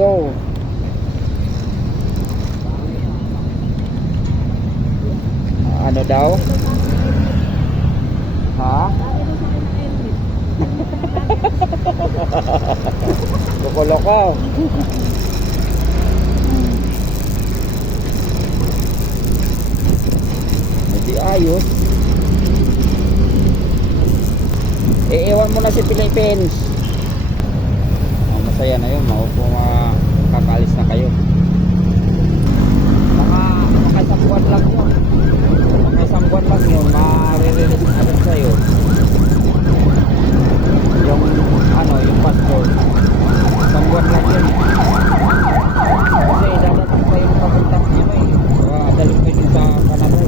go. Ano daw? Ha? Loko-loko. Hindi ayos. Iiwan mo na si Philippines. Masaya na yun. Makakalis na kayo. Mga isang buwan lang yun. Mga isang buwan lang yun. Marirelease na agad sa'yo yung yung passport. Isang buwan lang yun. Kasi dadating pa yung papuntang dalhin pa yun sa Canada.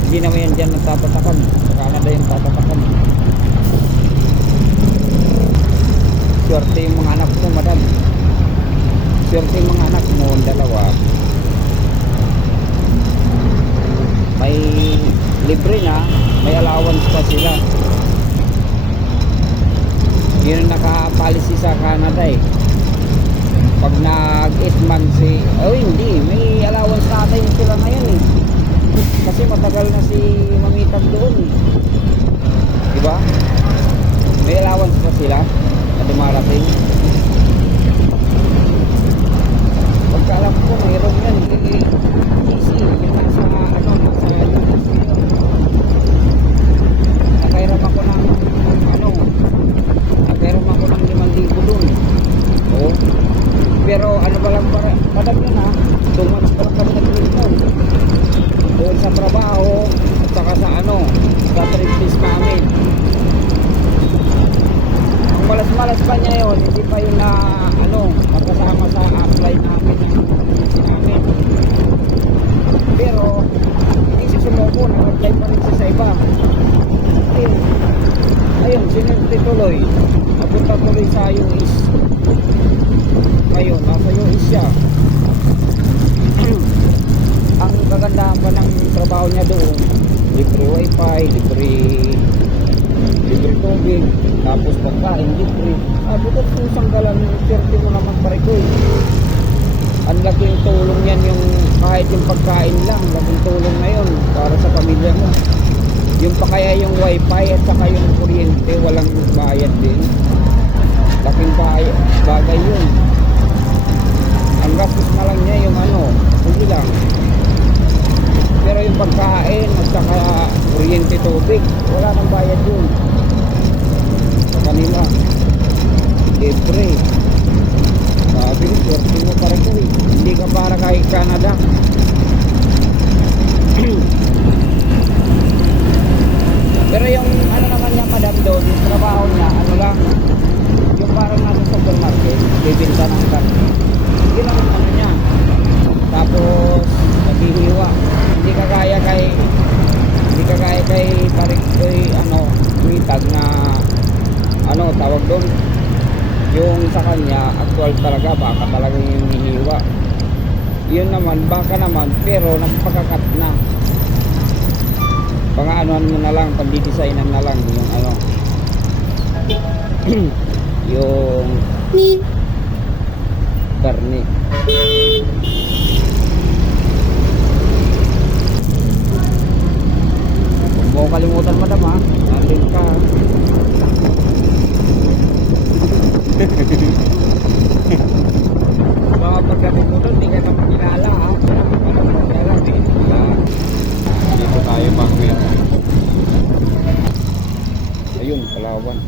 Hindi naman yan dyan nagtatatakan. Sa Canada yung tatatakan. Swerte yung mga anak mo, madam. Swerte yung mga anak mo, dalawa. May libre na, may allowance pa sila. Yun ang nakapolicy sa Canada eh. Pag nag 8 months hindi, may allowance natin sila ngayon eh. Kasi matagal na si Mamitag doon eh. Diba? May allowance pa sila na dumarating. Pagkaalam ko mayroon yan easy yung nasa nakairam ako ng nakairam ako ng 5,000 doon. Oo. Pero ba lang padam yun ha, 2 months pa lang kami nag-inom doon sa trabaho at saka sa sa trip list namin. Malas-malas pa niya yun, hindi pa yun na magkasama sa apply namin ng namin. Pero hindi siya sumuko, nag-apply pa rin siya sa iba. Ayun, sinunod tuloy. Napunta tuloy sa US. Ngayon, nasa US siya. Ang kagandahan pa ng trabaho niya doon, libre wifi, libre tubig, tapos pagkain libre. Bukat kung isang galang swerte mo naman pare ko eh. Ang laking tulong yan, yung kahit yung pagkain lang, laking tulong na yun para sa pamilya mo. Yung pa kaya yung wifi at saka yung kuryente, walang bayad din. Laking bagay yun. Ang gastos na lang niya yung hindi lang. Pero yung pagkain at saka kuryente, tubig, wala nang bayad yun sa kanila. Libre. Sabi ko, swerte mo para ko eh. Hindi ka para kay Canada. Pero yung naman niya madam doon, yung trabaho niya, yung parang nasa supermarket, bibinta ng karne. Hindi lang niya. Tapos naghihiwa. Hindi kagaya kay parik Mitag na tawag doon. Yung sa kanya actual talaga, baka talaga yung hihiwa. Yun naman baka naman, pero nagpakakat na. Pang-anuhan mo na lang, pang-designan na lang yung yung karne. Huwag mo kalimutan madam ha, natin ka. Baka pagdating mo doon, hindi ka naman kilala ha. Dito tayo Palawan. Ayun, Palawan.